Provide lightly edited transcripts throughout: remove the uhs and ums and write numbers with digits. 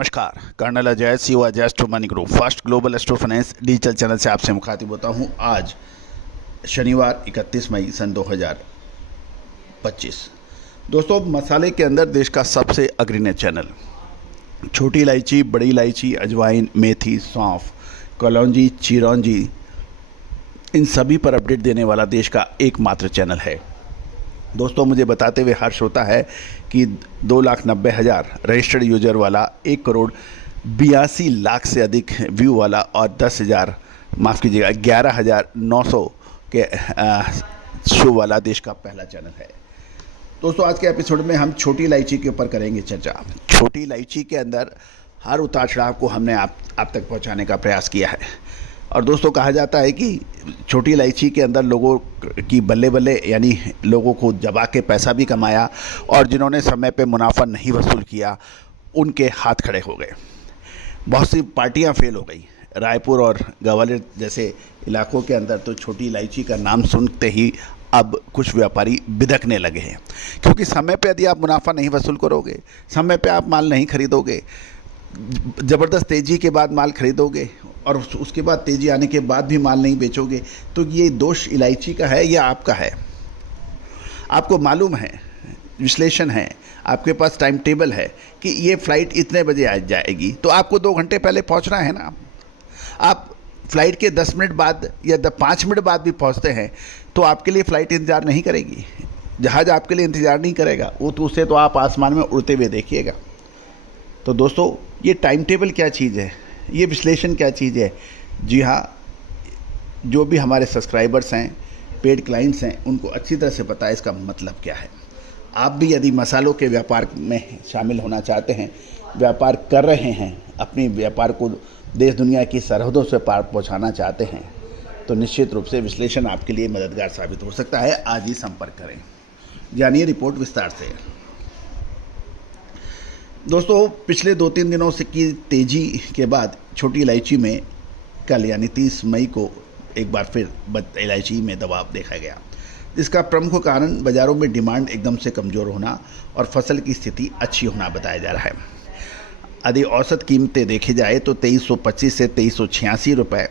नमस्कार, colonel Ajay CO Ajay astro money group first global astro finance digital channel से आपसे मुखातिब होता हूं। आज शनिवार 31 मई सन 2025। दोस्तों, मसाले के अंदर देश का सबसे अग्रणी चैनल, छोटी इलायची, बड़ी इलायची, अजवाइन, मेथी, सौंफ, कलौंजी, चिरौंजी, इन सभी पर अपडेट देने वाला देश का एकमात्र चैनल है। दोस्तों, मुझे बताते हुए हर्ष होता है कि 2,90,000 रजिस्टर्ड यूजर वाला, 1,82,00,000 से अधिक व्यू वाला और 11,900 के शो वाला देश का पहला चैनल है। दोस्तों, आज के एपिसोड में हम छोटी इलायची के ऊपर करेंगे चर्चा। छोटी इलायची के अंदर हर उतार चढ़ाव को हमने आप तक पहुंचाने का प्रयास किया है। और दोस्तों, कहा जाता है कि छोटी इलायची के अंदर लोगों की बल्ले बल्ले, यानी लोगों को दबा के पैसा भी कमाया और जिन्होंने समय पे मुनाफा नहीं वसूल किया उनके हाथ खड़े हो गए। बहुत सी पार्टियां फेल हो गई। रायपुर और ग्वालियर जैसे इलाकों के अंदर तो छोटी इलायची का नाम सुनते ही अब कुछ व्यापारी बिदकने लगे हैं, क्योंकि समय पे यदि आप मुनाफा नहीं वसूल करोगे, समय पे आप माल नहीं खरीदोगे, ज़बरदस्त तेज़ी के बाद माल खरीदोगे और उसके बाद तेज़ी आने के बाद भी माल नहीं बेचोगे, तो ये दोष इलायची का है या आपका है? आपको मालूम है, विश्लेषण है, आपके पास टाइम टेबल है कि ये फ़्लाइट इतने बजे आ जाएगी, तो आपको 2 घंटे पहले पहुंचना है ना। आप फ़्लाइट के 10 मिनट बाद या 5 मिनट बाद भी पहुंचते हैं तो आपके लिए फ़्लाइट इंतज़ार नहीं करेगी, जहाज़ आपके लिए इंतज़ार नहीं करेगा, वो तो उसे तो आप आसमान में उड़ते हुए देखिएगा। तो दोस्तों, ये टाइम टेबल क्या चीज़ है, ये विश्लेषण क्या चीज़ है? जी हाँ, जो भी हमारे सब्सक्राइबर्स हैं, पेड क्लाइंट्स हैं, उनको अच्छी तरह से पता है इसका मतलब क्या है। आप भी यदि मसालों के व्यापार में शामिल होना चाहते हैं, व्यापार कर रहे हैं, अपने व्यापार को देश दुनिया की सरहदों से पार पहुंचाना चाहते हैं, तो निश्चित रूप से विश्लेषण आपके लिए मददगार साबित हो सकता है। आज ही संपर्क करें, जानिए रिपोर्ट विस्तार से। दोस्तों, पिछले 2-3 दिनों से की तेज़ी के बाद छोटी इलायची में कल यानी 30 मई को एक बार फिर इलायची में दबाव देखा गया, जिसका प्रमुख कारण बाज़ारों में डिमांड एकदम से कमज़ोर होना और फसल की स्थिति अच्छी होना बताया जा रहा है। यदि औसत कीमतें देखी जाए तो 2325 से 2386 रुपये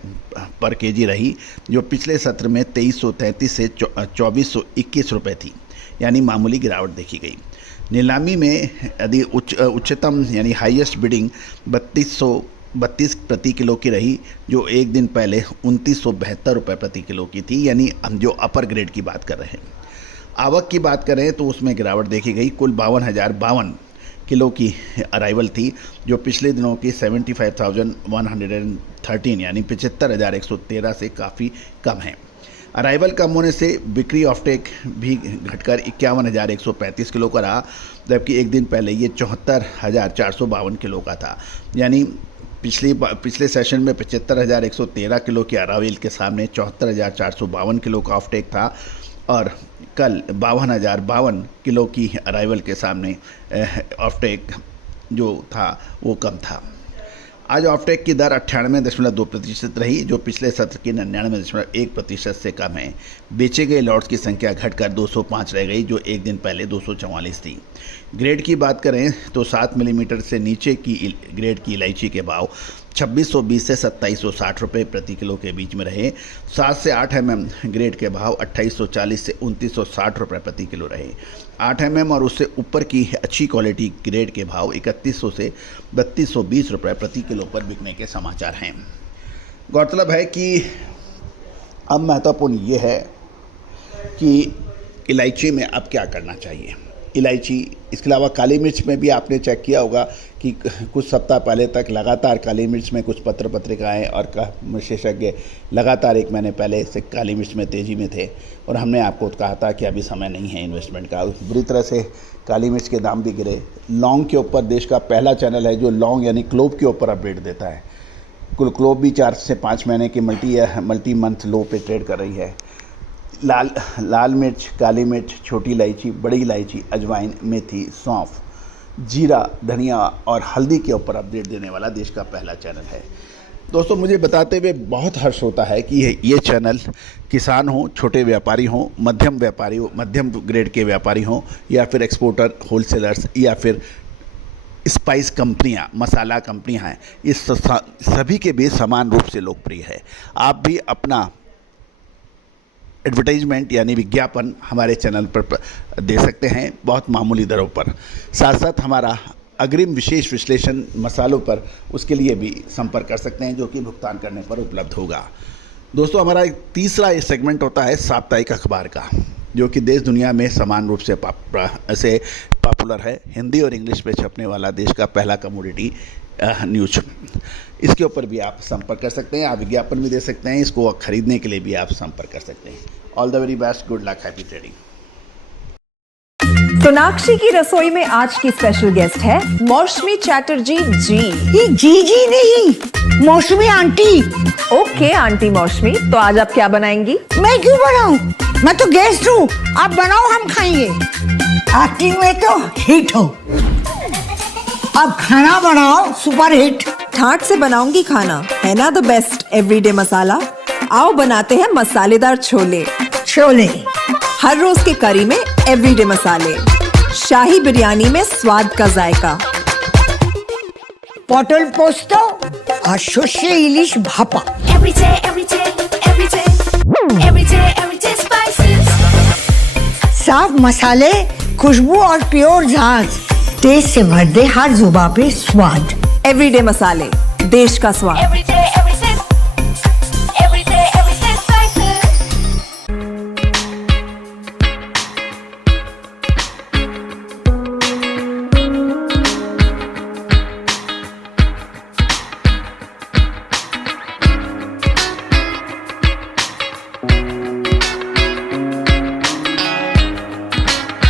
पर केजी रही, जो पिछले सत्र में 2333 से 2421 रुपये थी, यानी मामूली गिरावट देखी गई। नीलामी में यदि उच्चतम यानी हाईएस्ट बिडिंग 3232 प्रति किलो की रही, जो एक दिन पहले 2972 रुपये प्रति किलो की थी, यानी हम जो अपर ग्रेड की बात कर रहे हैं। आवक की बात करें तो उसमें गिरावट देखी गई। कुल 52,052 किलो की अराइवल थी, जो पिछले दिनों की 75,113 यानी 75,113 से काफ़ी कम है। अराइवल कम होने से बिक्री ऑफटेक भी घटकर 51,135 किलो का रहा, जबकि एक दिन पहले ये 74,452 किलो का था। यानी पिछले सेशन में 75,113 किलो की अराइवल के सामने 74,452 किलो का ऑफटेक था और कल 52,052 किलो की अराइवल के सामने ऑफटेक जो था वो कम था। आज ऑफटेक की दर 98.2% रही, जो पिछले सत्र की 99.1% से कम है। बेचे गए लॉट्स की संख्या घटकर 205 रह गई, जो एक दिन पहले 244 थी। ग्रेड की बात करें तो 7 मिलीमीटर से नीचे की ग्रेड की इलायची के भाव 2620 से 2760 रुपये प्रति किलो के बीच में रहे। 7 से 8 mm ग्रेड के भाव 2840 से 2960 रुपये प्रति किलो रहे। 8 mm और उससे ऊपर की अच्छी क्वालिटी ग्रेड के भाव 3100 से 3220 रुपये प्रति किलो पर बिकने के समाचार हैं। गौरतलब है कि अब महत्वपूर्ण ये है कि इलायची में अब क्या करना चाहिए। इलायची, इसके अलावा काली मिर्च में भी आपने चेक किया होगा कि कुछ सप्ताह पहले तक लगातार काली मिर्च में कुछ पत्र पत्रिकाएँ और विशेषज्ञ लगातार 1 महीने पहले से काली मिर्च में तेज़ी में थे और हमने आपको कहा था कि अभी समय नहीं है इन्वेस्टमेंट का। बुरी तरह से काली मिर्च के दाम भी गिरे। लौंग के ऊपर देश का पहला चैनल है जो लौंग यानी क्लोव के ऊपर अपडेट देता है। कुल क्लोव भी 4 से 5 महीने की मल्टी मंथ लो पे ट्रेड कर रही है। लाल मिर्च, काली मिर्च, छोटी इलायची, बड़ी इलायची, अजवाइन, मेथी, सौंफ, जीरा, धनिया और हल्दी के ऊपर अपडेट देने वाला देश का पहला चैनल है। दोस्तों, मुझे बताते हुए बहुत हर्ष होता है कि ये चैनल किसान हो, छोटे व्यापारी हों, मध्यम व्यापारी हो, मध्यम ग्रेड के व्यापारी हों, या फिर एक्सपोर्टर, होलसेलर्स, या फिर स्पाइस कंपनियां, मसाला कंपनियां हैं, ये सभी के बीच समान रूप से लोकप्रिय है। आप भी अपना एडवर्टाइजमेंट यानी विज्ञापन हमारे चैनल पर दे सकते हैं बहुत मामूली दरों पर। साथ साथ हमारा अग्रिम विशेष विश्लेषण मसालों पर, उसके लिए भी संपर्क कर सकते हैं, जो कि भुगतान करने पर उपलब्ध होगा। दोस्तों, हमारा एक तीसरा ये सेगमेंट होता है साप्ताहिक अखबार का, जो कि देश दुनिया में समान रूप से पॉपुलर है। हिंदी और इंग्लिश में छपने वाला देश का पहला कमोडिटी न्यूज। इसके ऊपर भी आप संपर्क कर सकते हैं, आप विज्ञापन भी दे सकते हैं, इसको खरीदने के लिए भी आप संपर्क कर सकते हैं। All the very best, good luck, happy trading. Sonakshi की रसोई में आज की स्पेशल गेस्ट है मौसमी चैटर्जी जी। ये जी नहीं, मौसमी आंटी। ओके आंटी मौसमी, तो आज आप क्या बनाएंगी? मैं क्यों बनाऊं? मैं तो गेस्ट हूँ, आप बनाओ, हम खाएंगे। एक्टिंग में तो हिट हो, अब खाना बनाओ सुपर हिट। ठाट से बनाऊंगी खाना, है ना द बेस्ट एवरीडे मसाला। आओ बनाते हैं मसालेदार छोले। छोले हर रोज के करी में एवरीडे मसाले, शाही बिरयानी में स्वाद का जायका। पटल पोस्तो और सर्षे इलिश भापा। साफ मसाले, खुशबू और प्योर झाग, टेस्ट से भर दे हर जुबान पे स्वाद। एवरीडे मसाले, देश का स्वाद।